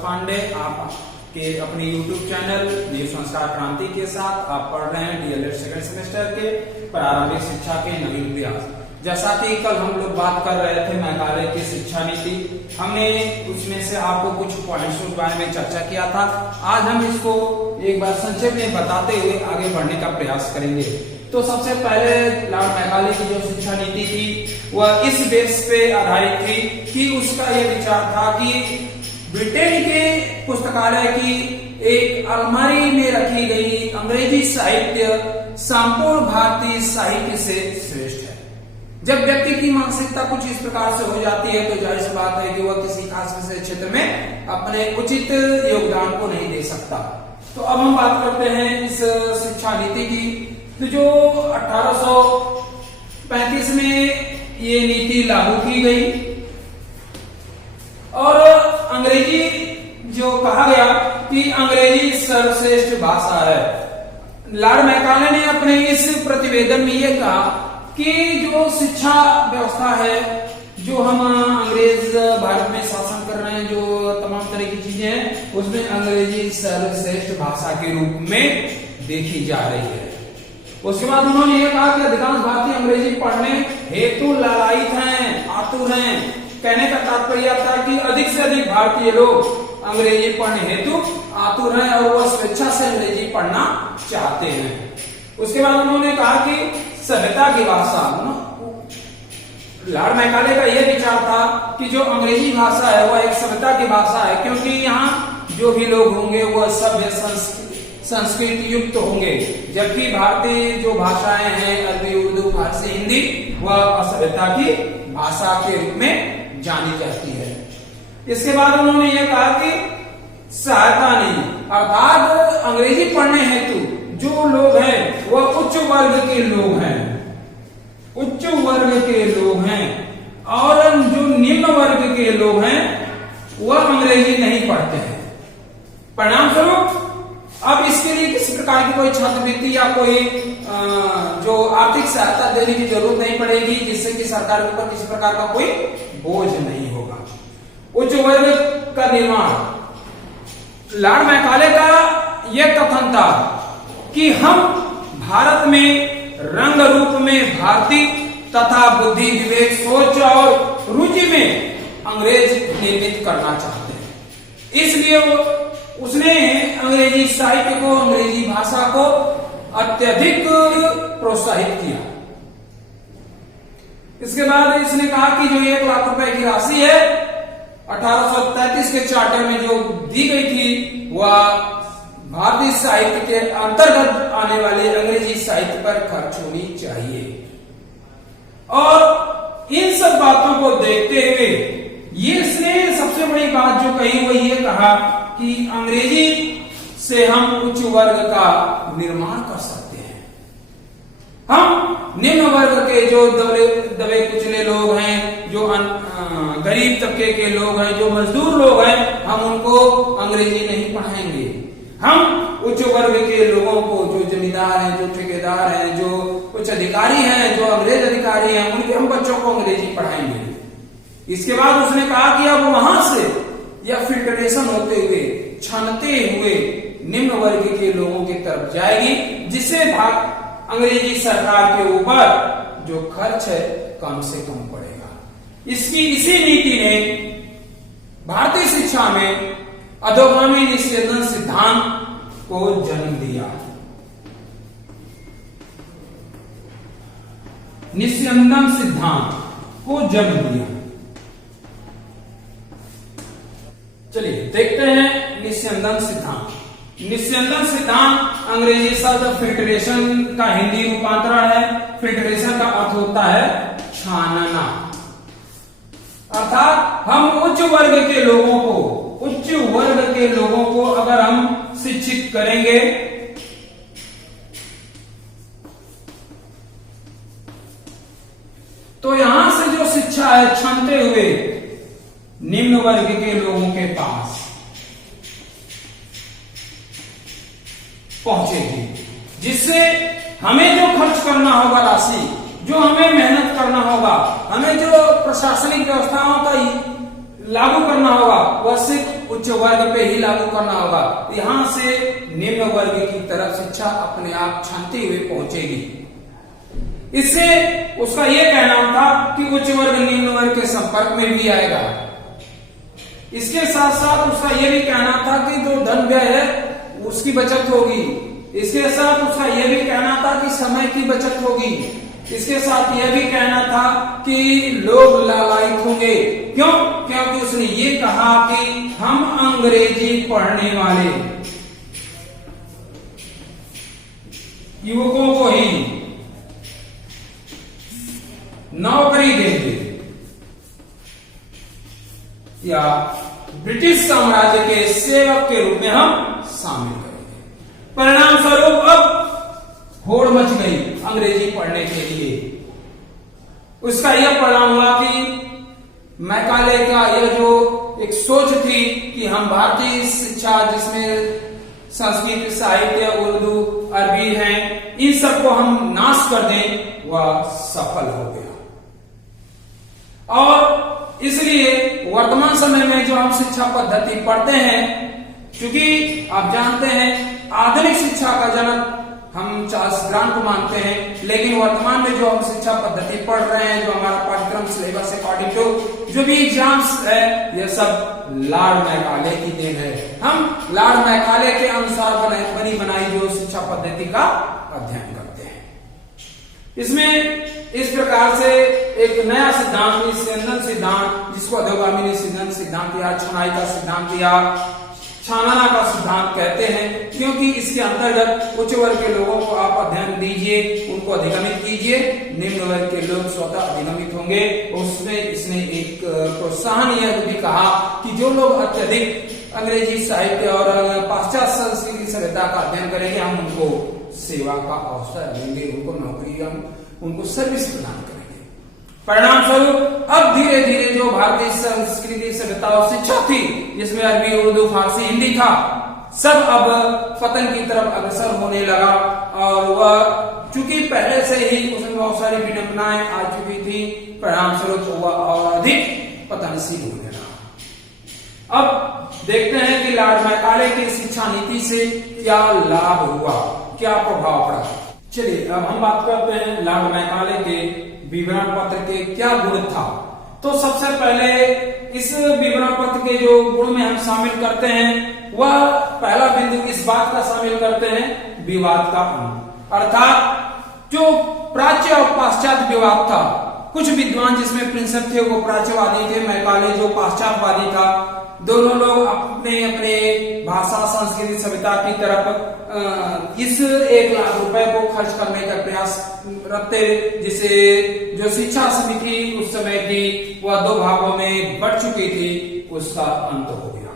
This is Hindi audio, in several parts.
पांडे, आप के अपने YouTube चैनल न्यू संस्कार क्रांति के साथ आप पढ़ रहे हैं डीएलएड सेकंड सेमेस्टर के प्रारंभिक शिक्षा के नवीन प्रयास। जैसा कि कल हम लोग बात कर रहे थे मेघालय की शिक्षा नीति, हमने उसमें से आपको कुछ पॉइंट्स के बारे में चर्चा किया था। आज हम इसको एक बार संक्षेप में बताते हुए आगे बढ़ने का प्रयास करेंगे। तो सबसे पहले लॉर्ड मेघालय की जो शिक्षा नीति थी वह इस बेस पे आधारित थी कि उसका यह विचार था कि ब्रिटेन के पुस्तकालय की एक अलमारी में रखी गई अंग्रेजी साहित्य संपूर्ण भारतीय साहित्य से श्रेष्ठ है। जब व्यक्ति की मानसिकता कुछ इस प्रकार से हो जाती है तो जाहिर सी बात है कि वह किसी खास विषय क्षेत्र में अपने उचित योगदान को नहीं दे सकता। तो अब हम बात करते हैं इस शिक्षा नीति की। तो जो 1835 में ये नीति लागू की गई और अंग्रेजी जो कहा गया कि अंग्रेजी सर्वश्रेष्ठ भाषा है। लॉर्ड मैकाले ने अपने इस प्रतिवेदन में यह कहा कि जो शिक्षा व्यवस्था है, जो हम अंग्रेज भारत में शासन कर रहे हैं, जो तमाम तरह की चीजें हैं, उसमें अंग्रेजी सर्वश्रेष्ठ भाषा के रूप में देखी जा रही है। उसके बाद उन्होंने ये कहा कि अधिकांश भारतीय अंग्रेजी पढ़ने हेतु लालायित हैं, आतुर हैं। कहने का तात्पर्य था कि अधिक से अधिक भारतीय लोग अंग्रेजी पढ़ने हेतु आतुर हैं और वह स्वेच्छा से अंग्रेजी पढ़ना चाहते हैं। उसके बाद उन्होंने कहा कि सभ्यता की भाषा, लॉर्ड मैकाले का यह विचार था कि जो अंग्रेजी भाषा है वह एक सभ्यता की भाषा है, क्योंकि यहाँ जो भी लोग होंगे वह सभ्य संस्कृत युक्त होंगे, जबकि भारतीय जो भाषाएं हैं अरबी, उर्दू, फारसी, हिंदी, वह असभ्यता की भाषा के रूप में जानी जाती है। इसके बाद उन्होंने यह कहा कि सहायता नहीं, अर्थात अंग्रेजी पढ़ने हेतु जो लोग हैं वह उच्च वर्ग के लोग हैं, उच्च वर्ग के लोग हैं, और जो निम्न वर्ग के लोग हैं वह अंग्रेजी नहीं पढ़ते हैं। परिणाम स्वरूप अब इसके लिए किसी प्रकार की कोई छात्रवृत्ति या कोई जो आर्थिक सहायता देने की जरूरत नहीं पड़ेगी, जिससे कि सरकार के ऊपर किसी प्रकार का कोई बोझ नहीं होगा। उच्च वर्ग का निर्माण, लॉर्ड मैकाले का यह कथन था कि हम भारत में रंग रूप में भारतीय तथा बुद्धि, विवेक, सोच और रुचि में अंग्रेज निर्मित करना चाहते हैं। इसलिए उसने अंग्रेजी साहित्य को, अंग्रेजी भाषा को अत्यधिक प्रोत्साहित किया। इसके बाद इसने कहा कि जो 1 लाख रुपए की राशि है 1833 के चार्टर में जो दी गई थी वह भारतीय साहित्य के अंतर्गत आने वाले अंग्रेजी साहित्य पर खर्च होनी चाहिए। और इन सब बातों को देखते हुए ये इसने सबसे बड़ी बात जो कही वो ये कहा कि अंग्रेजी से हम उच्च वर्ग का निर्माण कर सकते हैं। हम निम्न वर्ग के जो दबे कुचले लोग हैं, जो गरीब तबके के लोग हैं, जो मजदूर लोग हैं, हम उनको अंग्रेजी नहीं पढ़ाएंगे। हम उच्च वर्ग के लोगों को, जो जमींदार हैं, जो ठेकेदार हैं, जो उच्च अधिकारी हैं, जो अंग्रेज अधिकारी हैं, उनके हम बच्चों को अंग्रेजी पढ़ाएंगे। इसके बाद उसने कहा कि अब वहां से यह फिल्ट्रेशन होते हुए, छानते हुए निम्न वर्ग के लोगों की तरफ जाएगी, जिससे अंग्रेजी सरकार के ऊपर जो खर्च है कम से कम पड़ेगा। इसी नीति ने भारतीय शिक्षा में अधोगामी निस्यंदन सिद्धांत को जन्म दिया। निस्यंदन सिद्धांत को जन्म दिया। चलिए देखते हैं निस्यंदन सिद्धांत। निस्यंदन सिद्धांत अंग्रेजी शब्द फिल्ट्रेशन का हिंदी रूपांतरण है। फिल्ट्रेशन का अर्थ होता है छानना, अर्थात हम उच्च वर्ग के लोगों को अगर हम शिक्षित करेंगे तो यहां से जो शिक्षा है छानते हुए निम्न वर्ग के लोगों के पास पहुंचेगी, जिससे हमें जो खर्च करना होगा राशि, जो हमें मेहनत करना होगा, हमें जो प्रशासनिक व्यवस्थाओं का लागू करना होगा, वह सिर्फ उच्च वर्ग पे ही लागू करना होगा। यहाँ से निम्न वर्ग की तरफ शिक्षा अपने आप छानती हुई पहुंचेगी। इससे उसका यह कहना था कि उच्च वर्ग निम्न वर्ग के संपर्क में भी आएगा। इसके साथ साथ उसका यह भी कहना था कि जो धन व्यय है उसकी बचत होगी। इसके साथ उसका यह भी कहना था कि समय की बचत होगी। इसके साथ यह भी कहना था कि लोग लालायित होंगे। क्यों? क्योंकि उसने ये कहा कि हम अंग्रेजी पढ़ने वाले युवकों को ही नौकरी देंगे या ब्रिटिश साम्राज्य के सेवक के रूप में हम शामिल करेंगे। परिणाम स्वरूप अब होड़ मच गई अंग्रेजी पढ़ने के लिए। उसका यह परिणाम हुआ कि मैकाले का यह जो एक सोच थी कि हम भारतीय शिक्षा जिसमें संस्कृत, साहित्य, उर्दू, अरबी हैं, इन सबको हम नाश कर दें, वह सफल हो गया। और इसलिए वर्तमान समय में जो हम शिक्षा पद्धति पढ़ते हैं, क्योंकि आप जानते हैं आधुनिक शिक्षा का जनक हम चार्ल्स ग्रांट को मानते हैं, लेकिन वर्तमान में जो हम शिक्षा पद्धति पढ़ रहे हैं, जो हमारा पाठ्यक्रम सिलेबस अकॉर्डिंग टू जो भी एग्जाम्स है, यह सब लॉर्ड मैकाले की देन है। हम लॉर्ड मैकाले के अनुसार बनी बनाई जो शिक्षा पद्धति का अध्ययन करते हैं। इसमें इस प्रकार से एक नया सिद्धांत, निस्यंदन सिद्धांत, जिसको अधोगामी निस्यंदन सिद्धांत या छनाई का सिद्धांत या छानना का सिद्धांत कहते हैं, क्योंकि इसके अंतर्गत उच्च वर्ग के लोगों को आप अध्ययन दीजिए, उनको अधिगमित कीजिए, निम्न वर्ग के लोग स्वतः अधिगमित होंगे। उसमें इसने एक प्रोत्साहन यह भी कहा कि जो लोग अत्यधिक अंग्रेजी साहित्य और पाश्चात्य संस्कृति सभ्यता का अध्ययन करेंगे, हम उनको सेवा का अवसर देंगे, उनको नौकरी, हम उनको सर्विस प्रदान करेंगे। परिणाम स्वरूप अब धीरे धीरे जो भारतीय संस्कृति सभ्यता और शिक्षा थी, जिसमें अरबी, उर्दू, फारसी, हिंदी था, सब अब पतन की तरफ अग्रसर होने लगा। और वह चूंकि पहले से ही उसमें बहुत सारी विडंबनाएं आ चुकी थी, परिणाम स्वरूप वह और अधिक पतनशील होने लगा। अब देखते हैं कि लॉर्ड मैकाले की शिक्षा नीति से क्या लाभ हुआ, क्या प्रभाव पड़ा। चलिए अब हम बात करते हैं लॉर्ड मैकाले के विवरण पत्र के क्या गुण था। तो सबसे पहले इस विवरण पत्र के जो गुण में हम शामिल करते हैं, वह पहला बिंदु इस बात का शामिल करते हैं विवाद का अंत। अर्थात जो प्राच्य और पाश्चात्य विवाद था, कुछ विद्वान जिसमें प्रिंसेप थे वो प्राच्यवादी थे, मैकाले जो पाश्चात्यवादी था, दोनों लोग अपने अपने भाषा, संस्कृति, सभ्यता की तरफ इस 1 लाख रुपए को खर्च करने का प्रयास रखते, जिसे जो शिक्षा समिति उस समय की वह 2 भागों में बढ़ चुकी थी, उसका अंत हो गया।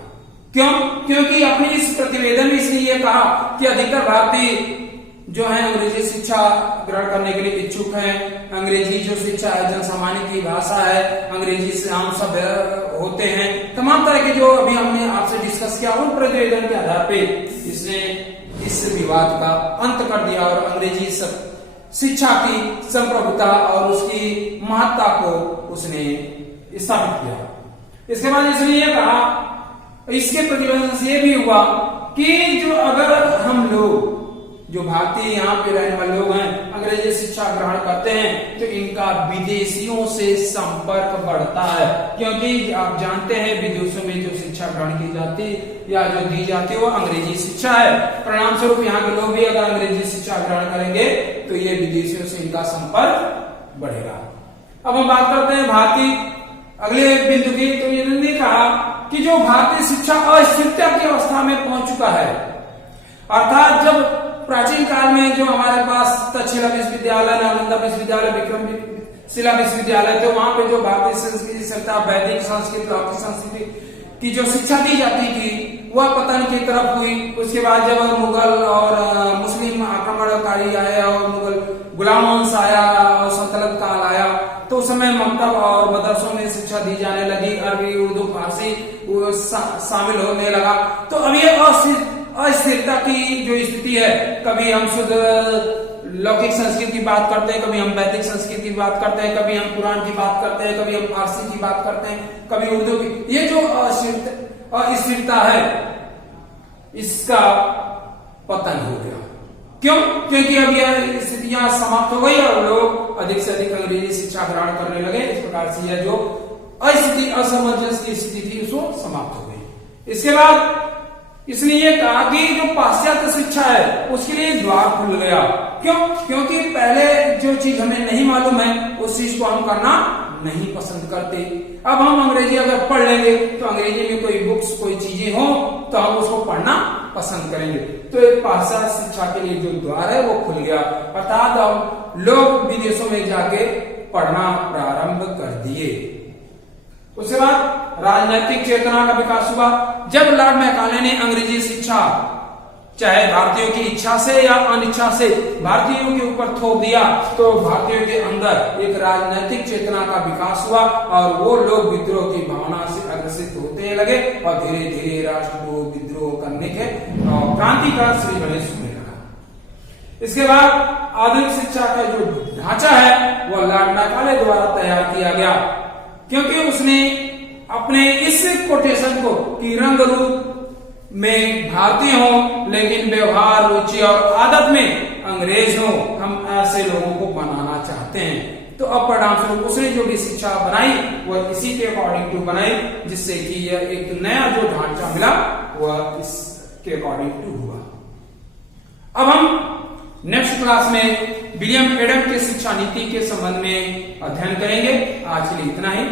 क्यों? क्योंकि अपनी इस प्रतिवेदन में इसने ये कहा कि अधिकतर भारतीय जो है अंग्रेजी शिक्षा ग्रहण करने के लिए इच्छुक हैं। अंग्रेजी जो शिक्षा है जनसामान्य की भाषा है, अंग्रेजी से हम सब होते हैं। तमाम तरह के जो अभी हमने आपसे डिस्कस किया, उन प्रतिवेदन के आधार पे इसने इस विवाद का अंत कर दिया और अंग्रेजी शिक्षा की संप्रभुता और उसकी महत्ता को उसने स्थापित किया। इसके बाद इसने ये कहा, इसके प्रतिवेदन से ये भी हुआ कि जो अगर हम लोग जो भारतीय यहाँ पे रहने वाले लोग हैं अंग्रेजी शिक्षा ग्रहण करते हैं, तो इनका विदेशियों से संपर्क बढ़ता है। क्योंकि आप जानते हैं विदेशों में जो शिक्षा ग्रहण की जाती या जो दी जाती है वो अंग्रेजी शिक्षा है। परिणाम स्वरूप यहाँ के लोग भी अगर अंग्रेजी शिक्षा ग्रहण करेंगे तो ये विदेशियों से इनका संपर्क बढ़ेगा। अब हम बात करते हैं भारतीय अगले बिंदु की। तो इन्होंने कहा कि जो भारतीय शिक्षा अस्थिरता की अवस्था में पहुंच चुका है, अर्थात जब प्राचीन काल में जो हमारे पास तक्षशिला विश्वविद्यालय, नालंदा विश्वविद्यालय, विक्रमशिला विश्वविद्यालय थे, वहां पे जो भारतीय संस्कृति सभ्यता, वैदिक संस्कृति, लौकिक संस्कृति की जो शिक्षा दी जाती थी वह पतन की तरफ हुई। उसके बाद जब मुगल और मुस्लिम आक्रमणकारी आए और मुगल गुलाम वंश आया और सल्तनत काल आया, तो उस समय मकतब और मदरसों में शिक्षा दी जाने लगी। अरबी, उर्दू, फारसी शामिल होने लगा। तो अब ये अस्थिरता की जो स्थिति है, कभी हम शुद्ध लौकिक संस्कृत की बात करते हैं, कभी हम वैदिक संस्कृत की बात करते हैं, कभी हम कुरान की बात करते हैं, कभी हम फारसी की बात करते हैं, कभी उर्दू की। ये जो अस्थिरता है, इसका पतन हो गया। क्यों? क्योंकि अब यह स्थितियां समाप्त हो गई और लोग अधिक से अधिक अंग्रेजी शिक्षा ग्रहण करने लगे। इस प्रकार से यह जो अस्थिति, असमंजस की स्थिति थी उसको समाप्त हो गई। इसके बाद इसने ये कहा कि जो पाश्चात्य शिक्षा है उसके लिए द्वार खुल गया। क्यों? क्योंकि पहले जो चीज हमें नहीं मालूम है उस चीज को हम करना नहीं पसंद करते। अब हम अंग्रेजी अगर पढ़ लेंगे तो अंग्रेजी में कोई बुक्स, कोई चीजें हो तो हम उसको पढ़ना पसंद करेंगे। तो एक पाश्चात्य शिक्षा के लिए जो द्वार है वो खुल गया, अर्थात अब लोग विदेशों में जाके पढ़ना प्रारंभ कर दिए। उसके बाद राजनीतिक चेतना का विकास हुआ। जब लॉर्ड मैकाले ने अंग्रेजी शिक्षा चाहे भारतीयों की इच्छा से या अनिच्छा से भारतीयों के ऊपर थोप दिया तो भारतीयों के अंदर एक राजनीतिक चेतना का विकास हुआ और वो लोग विद्रोह की भावना से अग्रसित होते लगे और धीरे धीरे राष्ट्र को विद्रोह करने के क्रांति का श्री गणेश होने लगा। इसके बाद आधुनिक शिक्षा का जो ढांचा है वो लॉर्ड मैकाले द्वारा तैयार किया गया, क्योंकि उसने अपने इस कोटेशन को कि रंग रूप में भारतीय हो लेकिन व्यवहार, रुचि और आदत में अंग्रेज हो, हम ऐसे लोगों को बनाना चाहते हैं। तो अब परिणाम स्वरूप उसने जो भी शिक्षा बनाई वह इसी के अकॉर्डिंग टू बनाई, जिससे कि यह एक नया जो ढांचा मिला वह इसके अकॉर्डिंग टू हुआ। अब हम नेक्स्ट क्लास में विलियम एडम के शिक्षा नीति के संबंध में अध्ययन करेंगे। आज के लिए इतना ही।